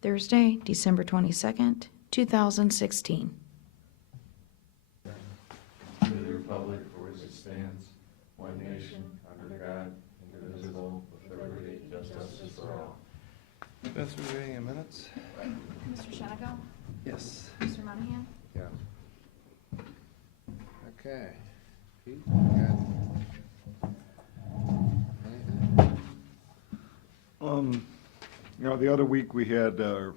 Thursday, December 22nd, 2016. To the republic for which it stands, one nation, under God, indivisible, with liberty and justice for all. Best reading in minutes? Mr. Shanago? Yes. Mr. Monahan? Yeah. Okay. Pete, you got anything? The other week we had our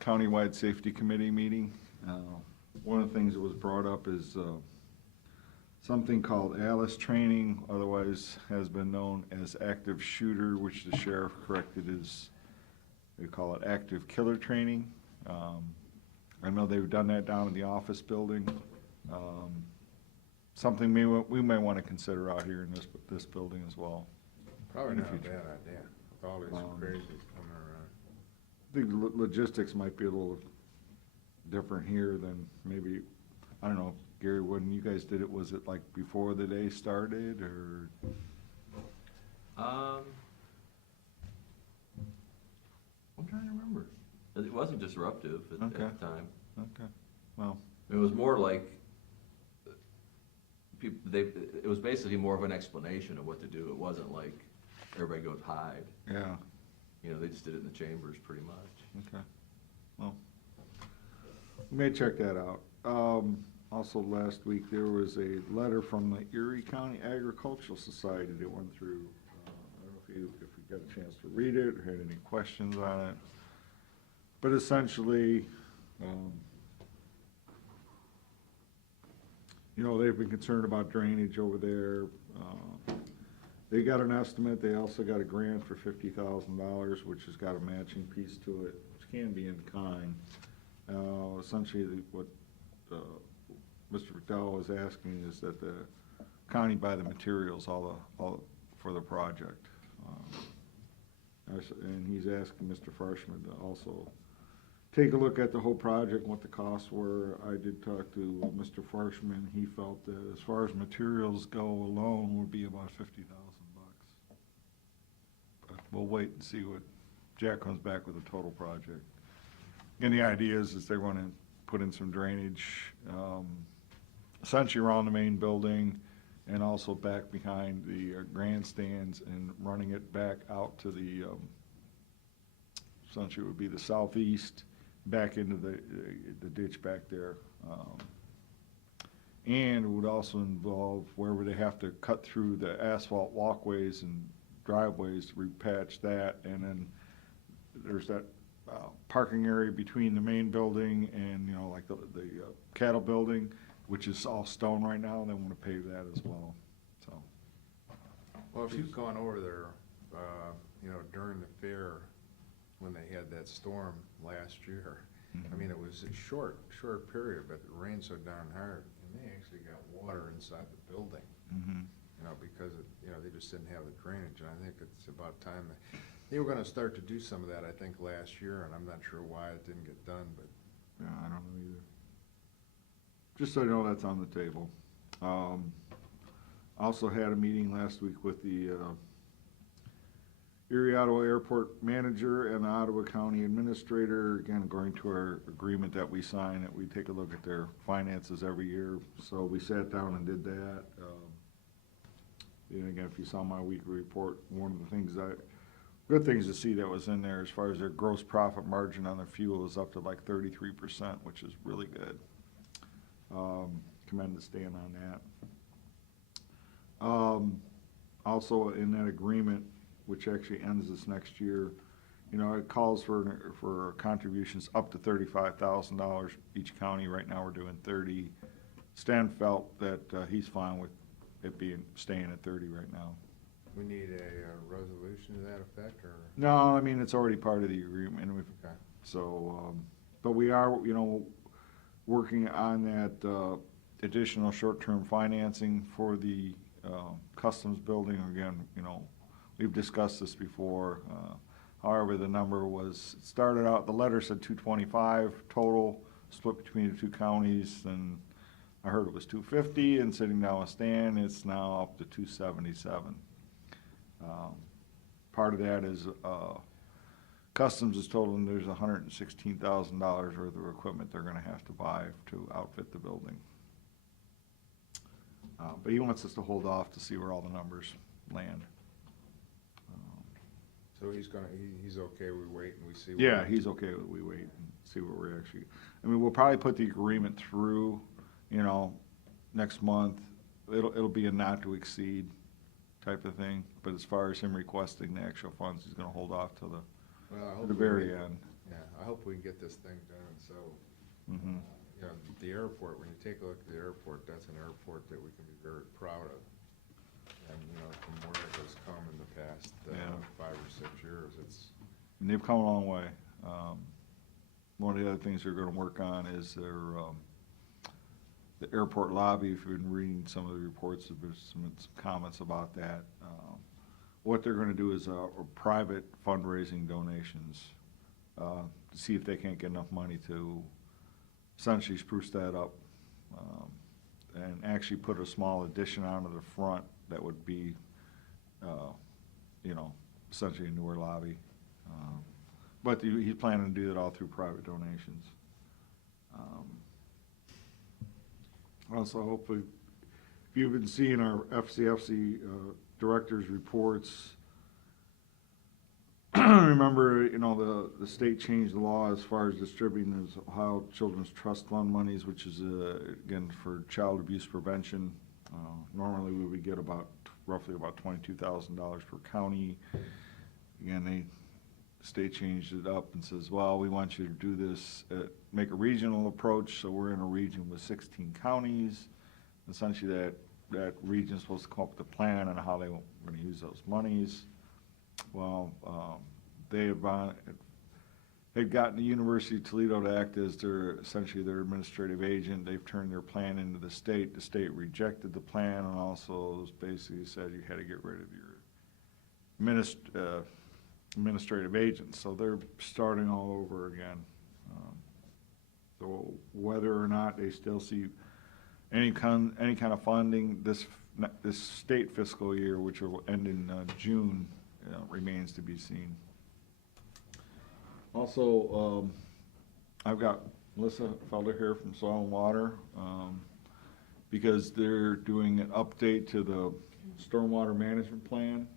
countywide safety committee meeting. One of the things that was brought up is something called ALICE training, otherwise has been known as active shooter, which the sheriff corrected as, they call it active killer training. I know they've done that down in the office building. Something we may want to consider out here in this building as well. Probably In the not a future. bad idea, with all these crazies coming around. I think logistics might be a little different here than maybe, I don't know, Gary, when you guys did it, was it like before the day started, or? I'm trying to remember. It wasn't disruptive at Okay. the time. Okay, well, It was more like, it was basically more of an explanation of what to do. It wasn't like everybody goes hide. yeah, You know, they just did it in the chambers pretty much. okay, well, we may check that out. Also, last week, there was a letter from the Erie County Agricultural Society that went through. I don't know if you got a chance to read it, or had any questions on it. But essentially, they've been concerned about drainage over there. They got an estimate, they also got a grant for $50,000, which has got a matching piece to it, which can be in kind. Essentially, what Mr. McDowell was asking is that the county buy the materials all for the project. And he's asking Mr. Freshman to also take a look at the whole project and what the costs were. I did talk to Mr. Freshman. He felt that as far as materials go alone would be about $50,000. But we'll wait and see what Jack comes back with a total project. And the idea is they're going to put in some drainage, essentially around the main building and also back behind the grandstands and running it back out to the, essentially it would be the southeast, back into the ditch back there. And it would also involve wherever they have to cut through the asphalt walkways and driveways to repatch that. And then there's that parking area between the main building and, like the cattle building, which is all stone right now. They want to pave that as well, so. Well, if you've gone over there, during the fair, when they had that storm last year, I mean, it was a short period, but it rained so darn hard, and they actually got water inside the building. Because they just didn't have the drainage, and I think it's about time they were gonna start to do some of that, I think, last year, and I'm not sure why it didn't get done, but. Yeah, I don't know either. Just so you know, that's on the table. Also had a meeting last week with the Erie Ottawa Airport manager and the Ottawa County administrator, again, according to our agreement that we sign, that we take a look at their finances every year. So we sat down and did that. And again, if you saw my weekly report, one of the things good things to see that was in there as far as their gross profit margin on their fuel is up to like 33%, which is really good. Commend to Stan on that. Also in that agreement, which actually ends this next year, it calls for contributions up to $35,000 each county. Right now we're doing 30. Stan felt that he's fine with it staying at 30 right now. We need a resolution to that effect, or? No, I mean, it's already part of the agreement. Okay. So, but we are, working on that additional short-term financing for the customs building. Again, we've discussed this before. However, the number started out, the letter said 225 total, split between the two counties, and I heard it was 250, and sitting down with Stan, it's now up to 277. Part of that is, Customs has told them there's $116,000 worth of equipment they're gonna have to buy to outfit the building. But he wants us to hold off to see where all the numbers land. So he's okay, we wait and we see. what- Yeah, he's okay with, we wait and see what we're actually, I mean, we'll probably put the agreement through, next month. It'll be a not to exceed type of thing, but as far as him requesting the actual funds, he's gonna hold off till Well, I hope the we very can- end. Yeah, I hope we can get this thing done, so, Mhm. the airport, when you take a look at the airport, that's an airport that we can be very proud of. And, from where it has come in the past, Yeah. 5 or 6 years, it's, And they've come a long way. One of the other things they're gonna work on is the airport lobby. If you've been reading some of the reports, there's been some comments about that. What they're gonna do is, private fundraising donations, to see if they can't get enough money to essentially spruce that up, and actually put a small addition onto the front that would be, essentially a newer lobby. But he's planning to do that all through private donations. Also, hopefully, if you've been seeing our FCFC director's reports, remember, the state changed the law as far as distributing the Ohio Children's Trust Fund monies, which is, again, for child abuse prevention. Normally, we would get roughly about $22,000 per county. Again, the state changed it up and says, well, we want you to do this, make a regional approach, so we're in a region with 16 counties. Essentially, that region's supposed to come up with a plan on how they were gonna use those monies. Well, they'd gotten the University of Toledo to act as essentially their administrative agent. They've turned their plan into the state. The state rejected the plan and also basically said you had to get rid of your administrative agents. So they're starting all over again. So whether or not they still see any kind of funding this state fiscal year, which will end in June, remains to be seen. Also, I've got Melissa Felder here from Soil and Water, because they're doing an update to the stormwater management plan,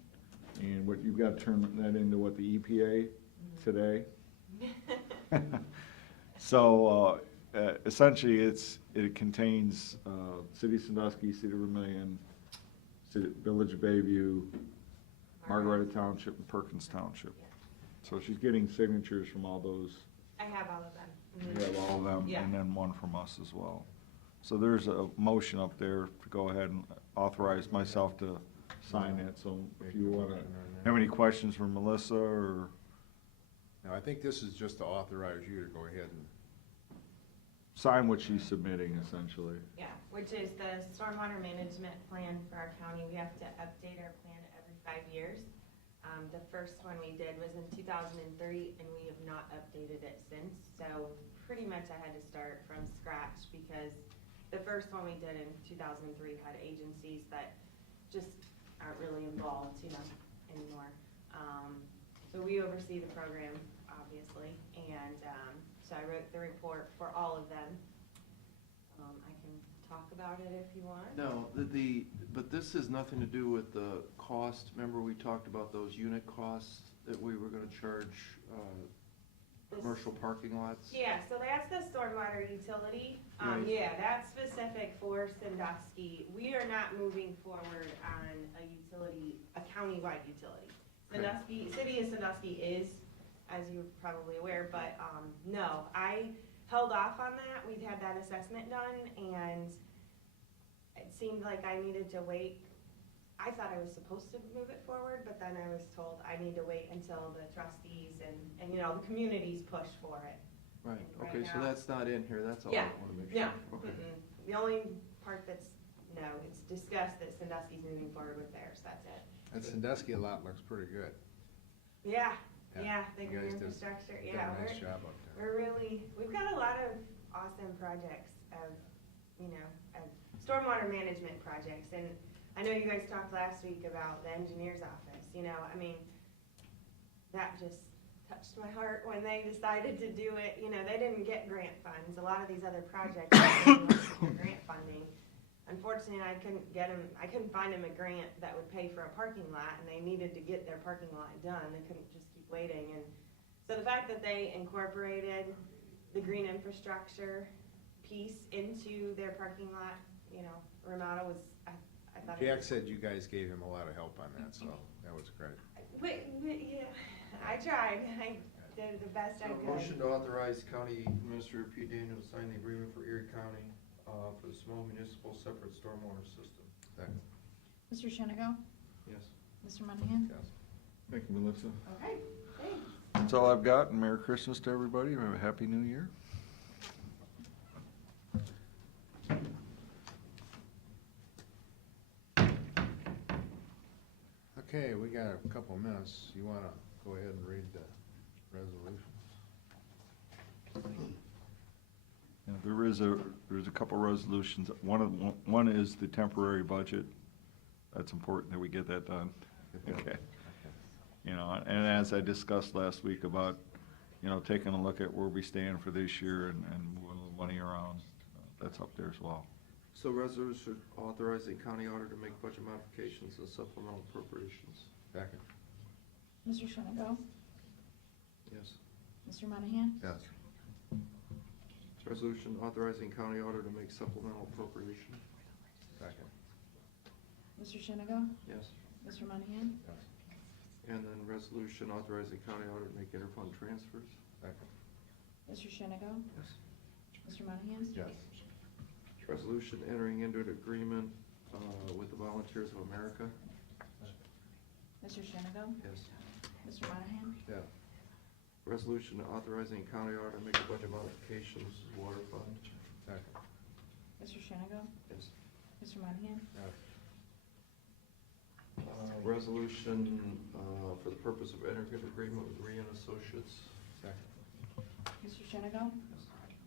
and what you've got to turn that into the EPA today. So, essentially, it contains City of Sandusky, City of Vermillion, Village of Bayview, Margaretta Township, and Perkins Township. So she's getting signatures from all those. I have all of them. We have all of them, Yeah. and then one from us as well. So there's a motion up there to go ahead and authorize myself to sign it. So if you want to have any questions for Melissa, or now, I think this is just to authorize you to go ahead and, sign what she's submitting, essentially. Yeah, which is the stormwater management plan for our county. We have to update our plan every 5 years. The first one we did was in 2003, and we have not updated it since. So pretty much I had to start from scratch because the first one we did in 2003 had agencies that just aren't really involved, anymore. So we oversee the program, obviously, and so I wrote the report for all of them. I can talk about it if you want. No, but this has nothing to do with the cost. Remember, we talked about those unit costs that we were gonna charge, This- commercial parking lots? Yeah, so that's the stormwater utility. Right. Yeah, that's specific for Sandusky. We are not moving forward on a countywide utility. Okay. Sandusky, City of Sandusky is, as you're probably aware, but, no, I held off on that. We'd had that assessment done, and it seemed like I needed to wait. I thought I was supposed to move it forward, but then I was told I need to wait until the trustees and the communities push for it. Right, Right okay, so now. that's not in here, that's all I Yeah, wanna make sure. No, Okay. the only part that's, no, it's discussed that Sandusky's moving forward with theirs, that's it. that Sandusky lot looks pretty good. Yeah, Yeah, yeah, the you green guys did- infrastructure, Did yeah, a nice job up there. we've got a lot of awesome projects of stormwater management projects, and I know you guys talked last week about the engineer's office, that just touched my heart when they decided to do it. You know, they didn't get grant funds. A lot of these other projects were grant funding. Unfortunately, I couldn't find them a grant that would pay for a parking lot, and they needed to get their parking lot done. They couldn't just keep waiting. And so the fact that they incorporated the green infrastructure piece into their parking lot, you know, remodel was, I thought. Jack said you guys gave him a lot of help on that, so that was great. Yeah, I tried. I did the best I So could. motion to authorize County Administrator Pete Daniel to sign the agreement for Erie County, for the small municipal separate stormwater system. Second. Mr. Shenango? Yes. Mr. Monahan? Yes. Thank you, Melissa. Okay, thanks. That's all I've got, and Merry Christmas to everybody, and have a Happy New Year. Okay, we got a couple minutes. You wanna go ahead and read the resolutions? There's a couple resolutions. One is the temporary budget. That's important that we get that done. Okay. You know, and as I discussed last week about, you know, taking a look at where we stand for this year and moving a little money around, that's up there as well. So resolution authorizing county auditor to make budget modifications and supplemental appropriations. Second. Mr. Shenango? Yes. Mr. Monahan? Yes. Resolution authorizing county auditor to make supplemental appropriation. Second. Mr. Shenango? Yes. Mr. Monahan? Yes. And then resolution authorizing county auditor to make interfund transfers. Second. Mr. Shenango? Yes. Mr. Monahan? Yes. Resolution entering into an agreement with the Volunteers of America. Mr. Shenango? Yes. Mr. Monahan? Yes. Resolution authorizing county auditor to make a budget modifications, water fund. Second. Mr. Shenango? Yes. Mr. Monahan? Yes. Resolution for the purpose of entering into agreement with Erie and Associates. Second. Mr. Shenango?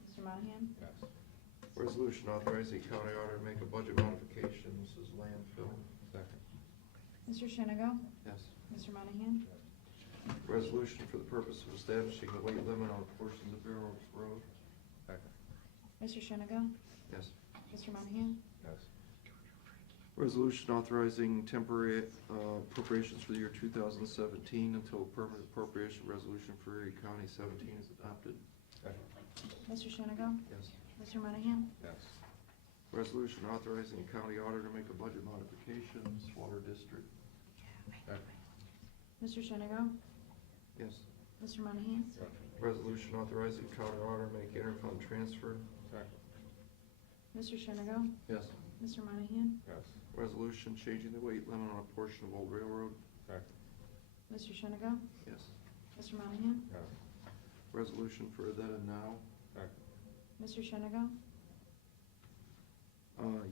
Mr. Monahan? Yes. Resolution authorizing county auditor to make a budget modification. This is landfill. Second. Mr. Shenango? Yes. Mr. Monahan? Resolution for the purpose of establishing a weight limit on portions of Bear Oaks Road. Second. Mr. Shenango? Yes. Mr. Monahan? Yes. Resolution authorizing temporary appropriations for the year 2017 until a permanent appropriation resolution for Erie County 17 is adopted. Second. Mr. Shenango? Yes. Mr. Monahan? Yes. Resolution authorizing county auditor to make a budget modifications, water district. Second. Mr. Shenango? Yes. Mr. Monahan? Resolution authorizing county auditor to make interfund transfer. Second. Mr. Shenango? Yes. Mr. Monahan? Yes. Resolution changing the weight limit on a portion of Old Railroad. Second. Mr. Shenango? Yes. Mr. Monahan? Yes. Resolution for then and now. Second. Mr. Shenango?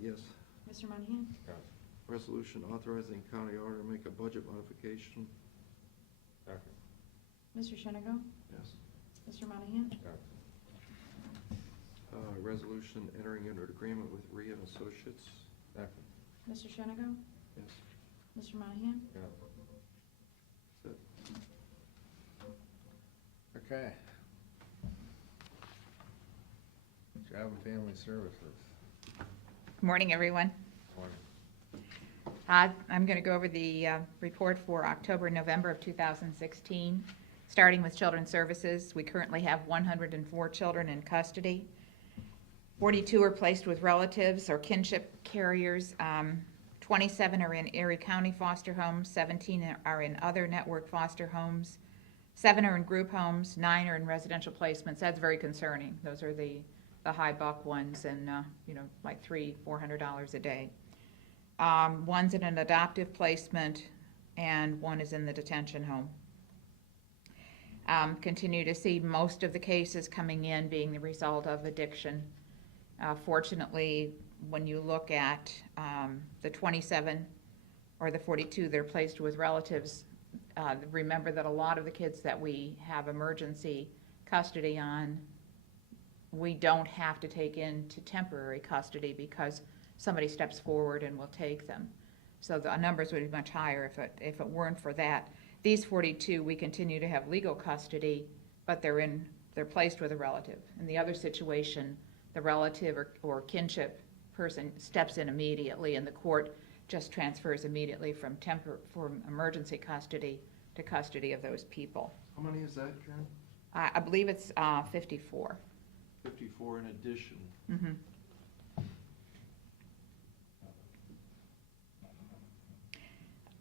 Yes. Mr. Monahan? Yes. Resolution authorizing county auditor to make a budget modification. Second. Mr. Shenango? Yes. Mr. Monahan? Yes. Resolution entering into an agreement with Erie and Associates. Second. Mr. Shenango? Yes. Mr. Monahan? Yes. That's it. Okay. Job and Family Services. Good morning, everyone. Morning. I'm going to go over the report for October and November of 2016. Starting with Children's Services, we currently have 104 children in custody. 42 are placed with relatives or kinship carriers. 27 are in Erie County foster homes. 17 are in other network foster homes. 7 are in group homes. 9 are in residential placements. That's very concerning. Those are the high buck ones, and like $300-400 a day. One's in an adoptive placement, and one is in the detention home. Continue to see most of the cases coming in being the result of addiction. Fortunately, when you look at the 27 or the 42 that are placed with relatives, remember that a lot of the kids that we have emergency custody on, we don't have to take into temporary custody because somebody steps forward and will take them. So the numbers would be much higher if it weren't for that. These 42, we continue to have legal custody, but they're placed with a relative. In the other situation, the relative or kinship person steps in immediately, and the court just transfers immediately from emergency custody to custody of those people. How many is that, Karen? I believe it's 54. 54 in addition. Mhm.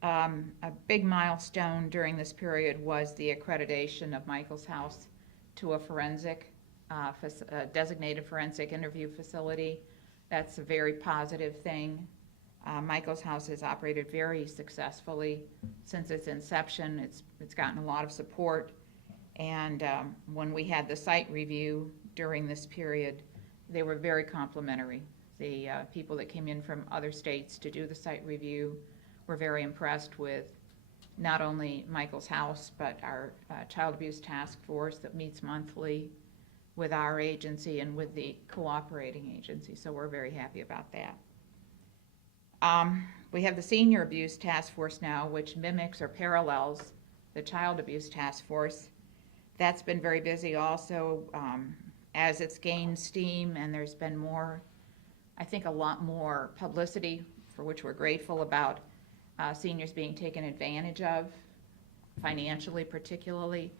A big milestone during this period was the accreditation of Michael's House to a designated forensic interview facility. That's a very positive thing. Michael's House has operated very successfully since its inception. It's gotten a lot of support. And when we had the site review during this period, they were very complimentary. The people that came in from other states to do the site review were very impressed with not only Michael's House, but our Child Abuse Task Force that meets monthly with our agency and with the cooperating agency. So we're very happy about that. We have the Senior Abuse Task Force now, which mimics or parallels the Child Abuse Task Force. That's been very busy also as it's gained steam, and there's been more, I think a lot more publicity, for which we're grateful, about seniors being taken advantage of, financially particularly.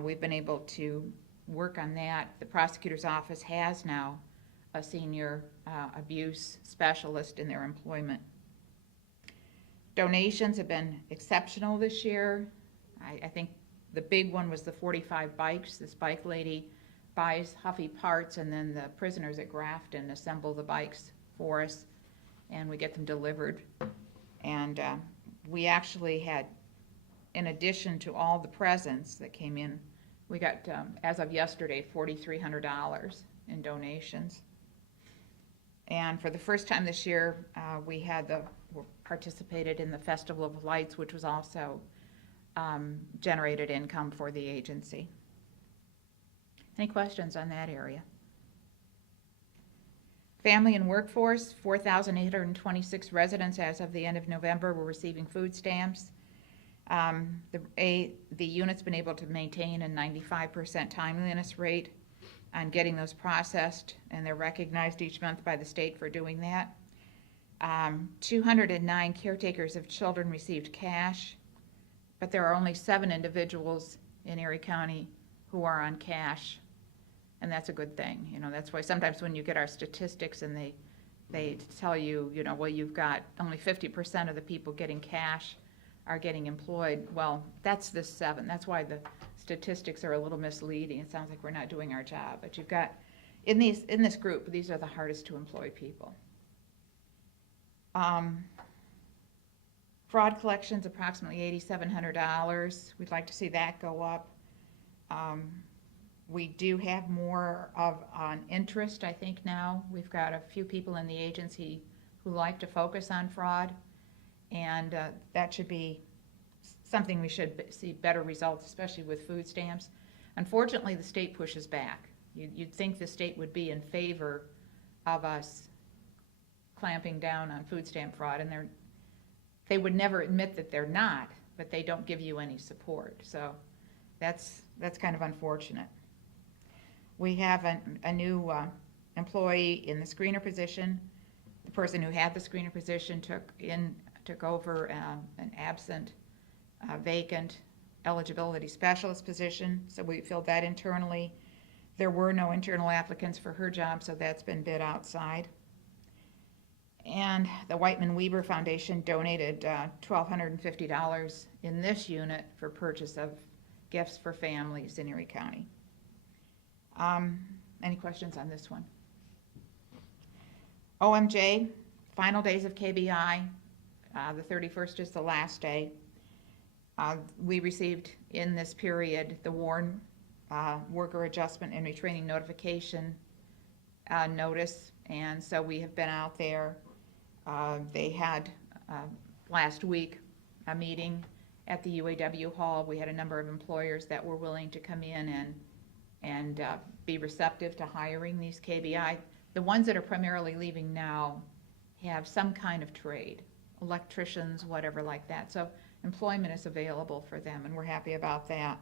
We've been able to work on that. The prosecutor's office has now a senior abuse specialist in their employment. Donations have been exceptional this year. I think the big one was the 45 bikes. This bike lady buys Huffy parts, and then the prisoners at Grafton assemble the bikes for us, and we get them delivered. And we actually had, in addition to all the presents that came in, we got, as of yesterday, $4,300 in donations. And for the first time this year, we participated in the Festival of Lights, which was also generated income for the agency. Any questions on that area? Family and workforce, 4,826 residents as of the end of November were receiving food stamps. The unit's been able to maintain a 95% timeliness rate on getting those processed, and they're recognized each month by the state for doing that. 209 caretakers of children received cash, but there are only 7 individuals in Erie County who are on cash, and that's a good thing. You know, that's why sometimes when you get our statistics and they tell you, you know, well, you've got only 50% of the people getting cash are getting employed. Well, that's the 7. That's why the statistics are a little misleading. It sounds like we're not doing our job, but you've got, in this group, these are the hardest to employ people. Fraud collections, approximately $8,700. We'd like to see that go up. We do have more of an interest, I think, now. We've got a few people in the agency who like to focus on fraud, and that should be something we should see better results, especially with food stamps. Unfortunately, the state pushes back. You'd think the state would be in favor of us clamping down on food stamp fraud, and they would never admit that they're not, but they don't give you any support. So that's kind of unfortunate. We have a new employee in the screener position. The person who had the screener position took over an absent, vacant eligibility specialist position, so we filled that internally. There were no internal applicants for her job, so that's been bid outside. And the Whiteman Weber Foundation donated $1,250 in this unit for purchase of gifts for families in Erie County. Any questions on this one? OMJ, final days of KBI. The 31st is the last day. We received in this period the WARN worker adjustment and retraining notification notice, and so we have been out there. They had last week a meeting at the UAW hall. We had a number of employers that were willing to come in and be receptive to hiring these KBI. The ones that are primarily leaving now have some kind of trade, electricians, whatever like that. So employment is available for them, and we're happy about that.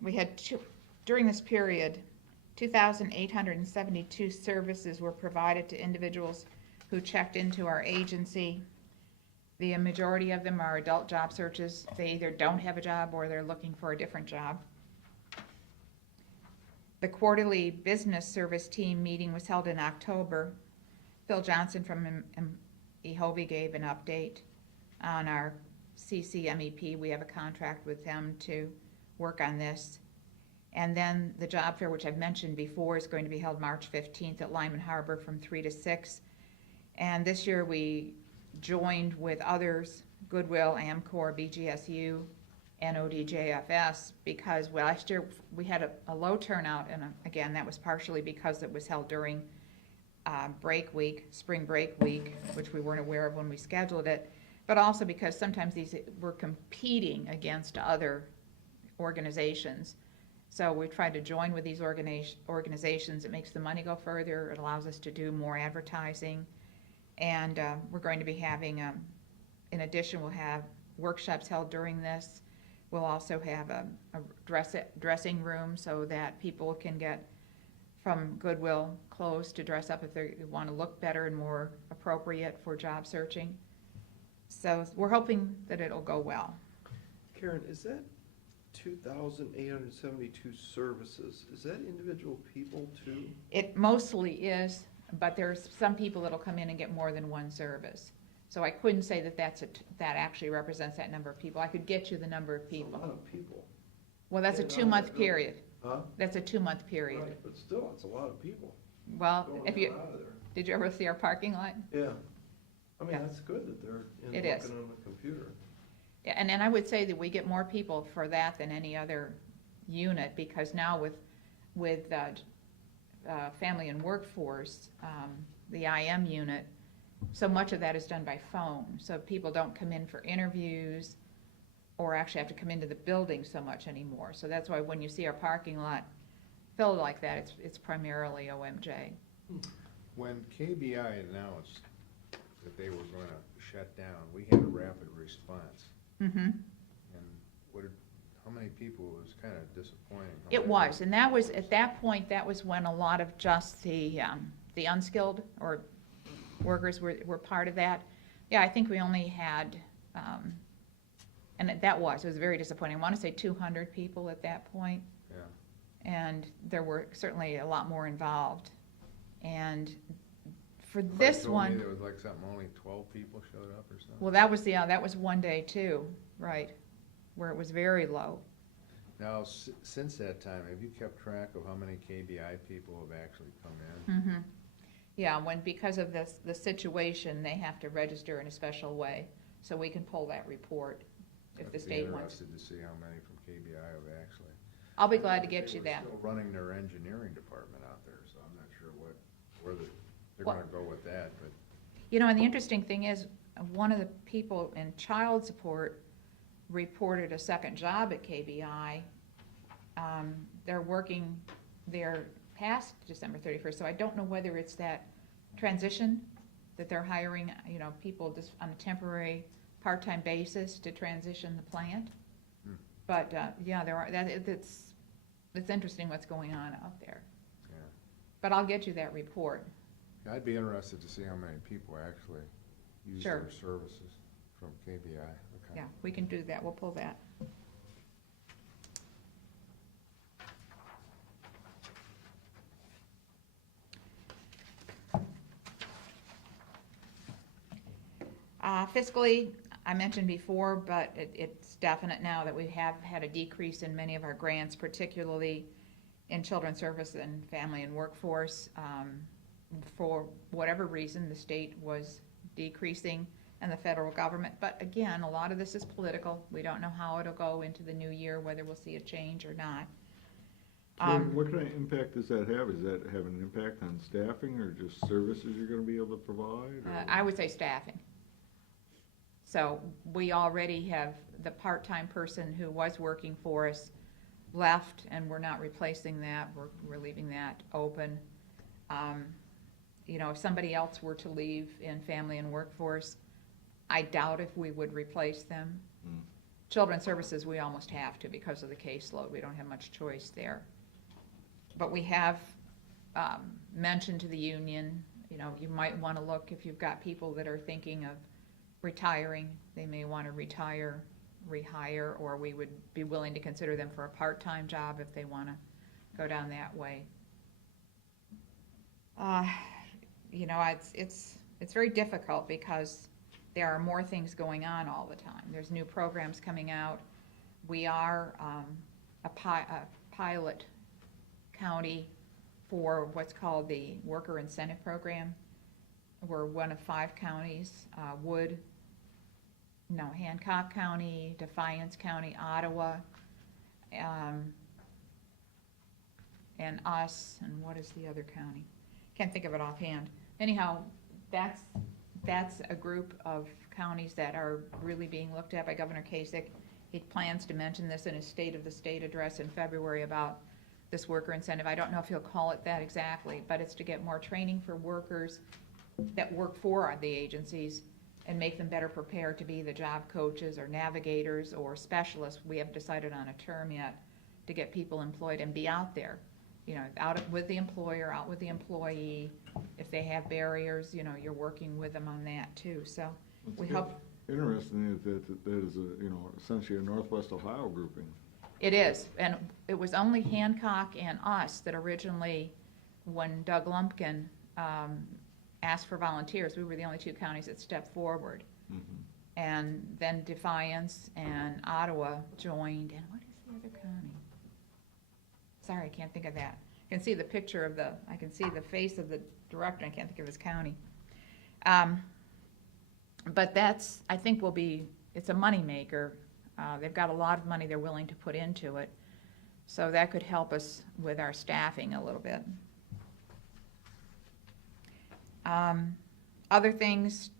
We had during this period, 2,872 services were provided to individuals who checked into our agency. The majority of them are adult job searches. They either don't have a job or they're looking for a different job. The quarterly business service team meeting was held in October. Phil Johnson from EHOVI gave an update on our CCMEP. We have a contract with them to work on this. And then the job fair, which I've mentioned before, is going to be held March 15th at Lyman Harbor from 3 to 6. And this year we joined with others, Goodwill, Amcor, BGSU, and ODJFS, because last year we had a low turnout, and again, that was partially because it was held during break week, spring break week, which we weren't aware of when we scheduled it, but also because sometimes these were competing against other organizations. So we tried to join with these organizations. It makes the money go further. It allows us to do more advertising. And we're going to be having, in addition, we'll have workshops held during this. We'll also have a dressing room so that people can get from Goodwill clothes to dress up if they want to look better and more appropriate for job searching. So we're hoping that it'll go well. Karen, is that 2,872 services, is that individual people too? It mostly is, but there's some people that'll come in and get more than one service. So I couldn't say that that actually represents that number of people. I could get you the number of It's a people. lot of people. Well, that's a Yeah, no, 2-month no. period. Huh? That's a 2-month period. Right, but still, it's a lot of people Well, going if you, out of there. did you ever see our parking lot? Yeah. I mean, Yeah. that's good that they're in It is. looking on the computer. Yeah, and I would say that we get more people for that than any other unit, because now with family and workforce, the IM unit, so much of that is done by phone. So people don't come in for interviews or actually have to come into the building so much anymore. So that's why when you see our parking lot filled like that, it's primarily OMJ. When KBI announced that they were gonna shut down, we had a rapid response. Mm-hmm. And how many people, it was kind of disappointing. how It many- was, and that was, at that point, that was when a lot of just the unskilled or workers were part of that. Yeah, I think we only had, and it was very disappointing. I want to say 200 people at that point, Yeah. and there were certainly a lot more involved. And for Somebody this told me one, there was like something, only 12 people showed up or something. well, that was one day too, right, where it was very low. Now, since that time, have you kept track of how many KBI people have actually come in? Mm-hmm. Yeah, because of the situation, they have to register in a special way, so we can pull that report if the I'd be state wants. interested to see how many from KBI have actually. I'll be glad to get They you were that. still running their engineering department out there, so I'm not sure where they're Well- gonna go with that, but. You know, and the interesting thing is, one of the people in child support reported a second job at KBI. They're working there past December 31st, so I don't know whether it's that transition that they're hiring, people just on a temporary, part-time basis to transition the plant. Hmm. But, yeah, it's interesting what's going on out there. Yeah. But I'll get you that report. I'd be interested to see how many people actually use Sure. their services from KBI. Okay. Yeah, we can do that, we'll pull that. Fiscally, I mentioned before, but it's definite now that we have had a decrease in many of our grants, particularly in children's service and family and workforce. For whatever reason, the state was decreasing and the federal government. But again, a lot of this is political. We don't know how it'll go into the new year, whether we'll see a change or not. What kind of impact does that have? Does that have an impact on staffing or just services you're gonna be able to provide? or- I would say staffing. So we already have the part-time person who was working for us left, and we're not replacing that. We're leaving that open. you know, if somebody else were to leave in family and workforce, I doubt if we would replace them. Children's services, we almost have to because of the caseload. We don't have much choice there. But we have mentioned to the union, you know, you might want to look, if you've got people that are thinking of retiring, they may want to retire, rehire, or we would be willing to consider them for a part-time job if they want to go down that way. You know, it's very difficult because there are more things going on all the time. There's new programs coming out. We are a pilot county for what's called the Worker Incentive Program. We're one of 5 counties, Hancock County, Defiance County, Ottawa, and us, and what is the other county? Can't think of it offhand. Anyhow, that's a group of counties that are really being looked at by Governor Kasich. He plans to mention this in his State of the State address in February about this worker incentive. I don't know if he'll call it that exactly, but it's to get more training for workers that work for the agencies and make them better prepared to be the job coaches or navigators or specialists. We haven't decided on a term yet, to get people employed and be out there, you know, with the employer, out with the employee. If they have barriers, you know, you're working with them on that too. So we hope. Interesting that is a, you know, essentially a Northwest Ohio grouping. It is, and it was only Hancock and us that originally, when Doug Lumpkin asked for volunteers, we were the only 2 counties that stepped forward. And then Defiance and Ottawa joined, and what is the other county? Sorry, I can't think of that. I can see the picture of I can see the face of the director, I can't think of his county. But that's, I think it's a moneymaker. They've got a lot of money they're willing to put into it. So that could help us with our staffing a little bit. Other things,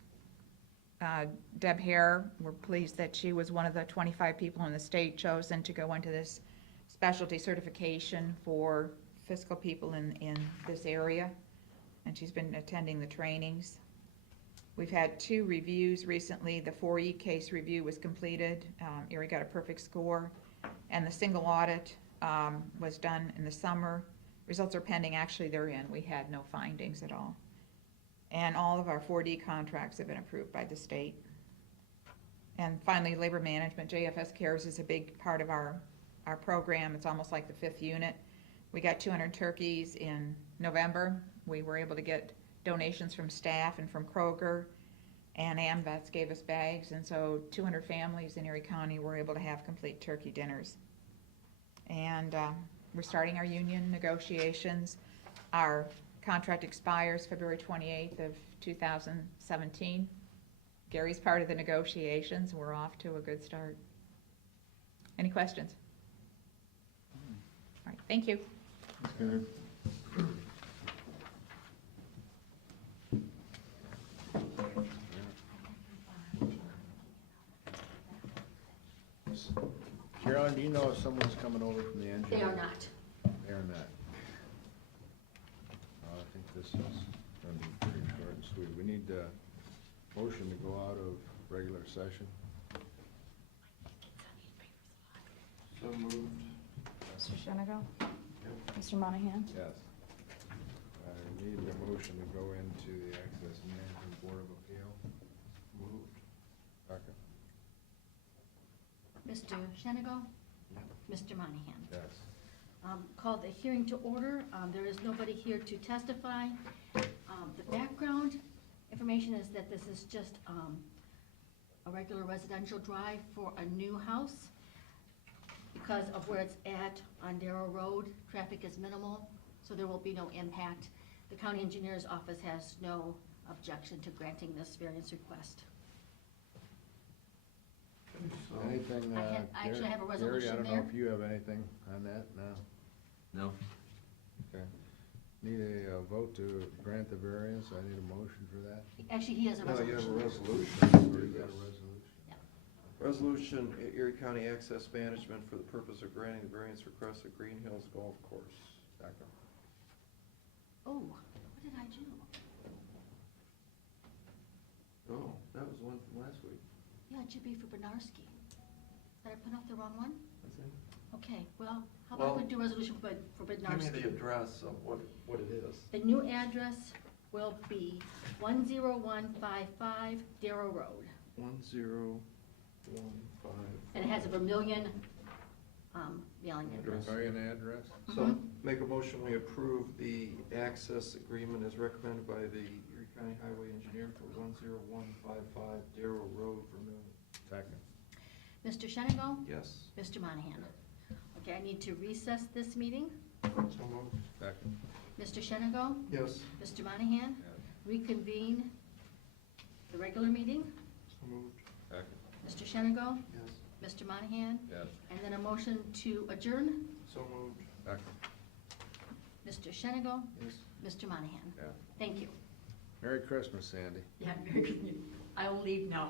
Deb Hare, we're pleased that she was one of the 25 people in the state chosen to go into this specialty certification for fiscal people in this area, and she's been attending the trainings. We've had 2 reviews recently. The 4E case review was completed. Erie got a perfect score, and the single audit was done in the summer. Results are pending. Actually, they're in. We had no findings at all. And all of our 4D contracts have been approved by the state. And finally, labor management. JFS Cares is a big part of our program. It's almost like the 5th unit. We got 200 turkeys in November. We were able to get donations from staff and from Kroger, and AMVETS gave us bags, and so 200 families in Erie County were able to have complete turkey dinners. And we're starting our union negotiations. Our contract expires February 28th of 2017. Gary's part of the negotiations. We're off to a good start. Any questions? All right, thank you. Okay. Carolyn, do you know if someone's coming over from the engine? They are not. They are not. I think this is gonna be pretty short and sweet. We need a motion to go out of regular session. So moved. Mr. Shenigo? Mr. Monahan? Yes. I need a motion to go into the Access Management Board of Appeal. Moved. Second? Mr. Shenigo? Mr. Monahan? Yes. Call the hearing to order. There is nobody here to testify. The background information is that this is just a regular residential drive for a new house. Because of where it's at on Darrow Road, traffic is minimal, so there will be no impact. The county engineer's office has no objection to granting this variance request. So, Anything, I actually have a Gary, I resolution don't know there. if you have anything on that? No? No. Okay. Need a vote to grant the variance. I need a motion for that. Actually, he has a no, you have a resolution. resolution. Already got a resolution. Resolution, Erie County Access Management for the purpose of granting the variance request at Green Hills Golf Course. Second. Oh, what did I do? Yeah, it should be for Benarski. Did I put up the wrong one? Okay, well, how about we Well, do resolution for Give me Benarski? the address of what it is. The new address will be 10155 Darrow Road. 1015. And it has a Vermillion, mailing address. Vermillion address? So make a motion, we approve the access agreement as recommended by the Erie County Highway Engineer for 10155 Darrow Road, Vermillion. Second. Mr. Shenago? Yes. Mr. Monahan? Okay, I need to recess this meeting. So moved. Second. Mr. Shenago? Yes. Mr. Monahan? Yes. Reconvene the regular meeting. So moved. Second. Mr. Shenago? Yes. Mr. Monahan? Yes. And then a motion to adjourn. So moved. Second. Mr. Shenago? Yes. Mr. Monahan? Yeah. Thank you. Merry Christmas, Sandy. Yeah, very good. I will leave now.